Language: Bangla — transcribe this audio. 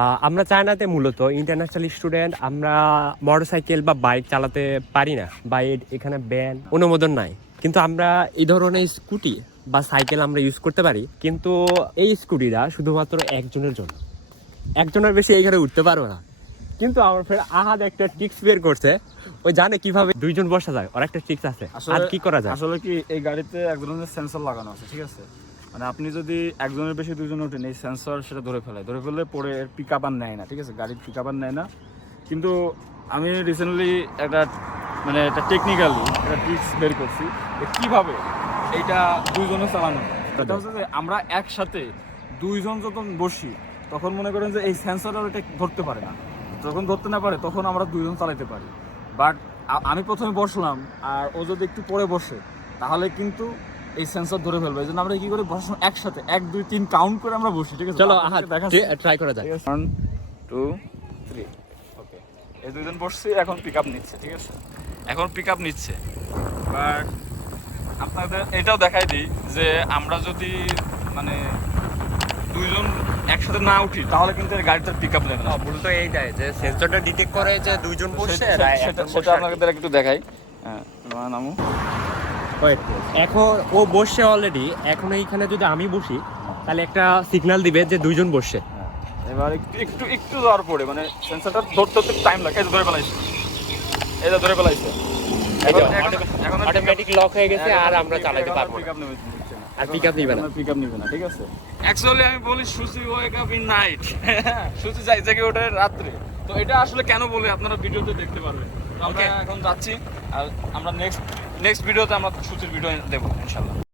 আমরা চায়নাতে মূলত ইন্টারন্যাশনাল স্টুডেন্ট আমরা মোটরসাইকেল বা বাইক চালাতে পারি না। বা এখানে ব্যান অনুমোদন নাই। কিন্তু আমরা এই ধরনের স্কুটি বা সাইকেল আমরা ইউজ করতে পারি। কিন্তু এই স্কুটিটা শুধুমাত্র একজনের জন্য। একজনের বেশি এইখানে উঠতে পারবে না। কিন্তু আমার ফ্রেন্ড আহাদ একটা টিক্স বের করছে। ওই জানে কীভাবে দুইজন বসা যায়। ওর একটা টিক্স আছে। আর কি করা যায়? আসলে কি এই গাড়িতে এক ধরনের সেন্সর লাগানো আছে ঠিক আছে? মানে আপনি যদি একজনের বেশি দুজন ওঠেন, এই সেন্সর সেটা ধরে ফেলে ধরে ফেললে পরে পিক আপ আর নেয় না, ঠিক আছে? গাড়ির পিক আপ আর নেয় না। কিন্তু আমি রিসেন্টলি একটা মানে একটা টেকনিক্যালি একটা ট্রিক্স বের করছি কীভাবে এইটা দুইজনে চালানো। এটা হচ্ছে যে আমরা একসাথে দুইজন যখন বসি, তখন মনে করেন যে এই সেন্সরটা ওটা ধরতে পারে না। যখন ধরতে না পারে, তখন আমরা দুইজন চালাতে পারি। বাট আমি প্রথমে বসলাম, আর ও যদি একটু পরে বসে, তাহলে কিন্তু এই সেন্সর ধরে ফেলবে। এই জন্য আমরা কি করি? বসার সময় একসাথে এক দুই তিন কাউন্ট করে আমরা বসি ঠিক আছে? চলো। ট্রাই করা যায় ওয়ান টু থ্রি ওকে এই দুজন বসছে এখন পিক আপ নিচ্ছে ঠিক আছে? এখন পিক আপ নিচ্ছে। বাট আপনাদের এটাও দেখাই দিই যে আমরা যদি মানে দুইজন একসাথে না উঠি তাহলে কিন্তু এই গাড়িটার পিক আপ নেবে না। ভুল তো এইটাই যে সেন্সরটা ডিটেক্ট করে যে দুইজন বসছে সেটা-। আপনাদের একটু দেখাই। হ্যাঁ তোমার এখন ও বসছে অলরেডি এখন এইখানে যদি আমি বসি তাহলে একটা সিগন্যাল দিবে যে দুইজন বসছে। হ্যাঁ, এবার একটু একটু একটু যাওয়ার পরে মানে সেন্সরটা ধরতে ধরতে টাইম লাগে। ধরে ফেলাইছে। যে ধরে ফেলাইছে। এখন এখন অটোমেটিক লক হয়ে গেছে আর আমরা চালাতে পারব না। আর pick up নিবে না। পিক আপ নিবে না ঠিক আছে? অ্যাকচুয়ালি আমি বলি Susi wake up in night Susi যাই জেগে ওঠে রাত্রে? তো এটা আসলে কেন বলে আপনারা ভিডিওতে দেখতে পারবেন? তো আমরা এখন যাচ্ছি আর আমরা নেক্সট নেক্সট ভিডিওতে আমরা সুচির ভিডিও দেবো ইনশাল্লাহ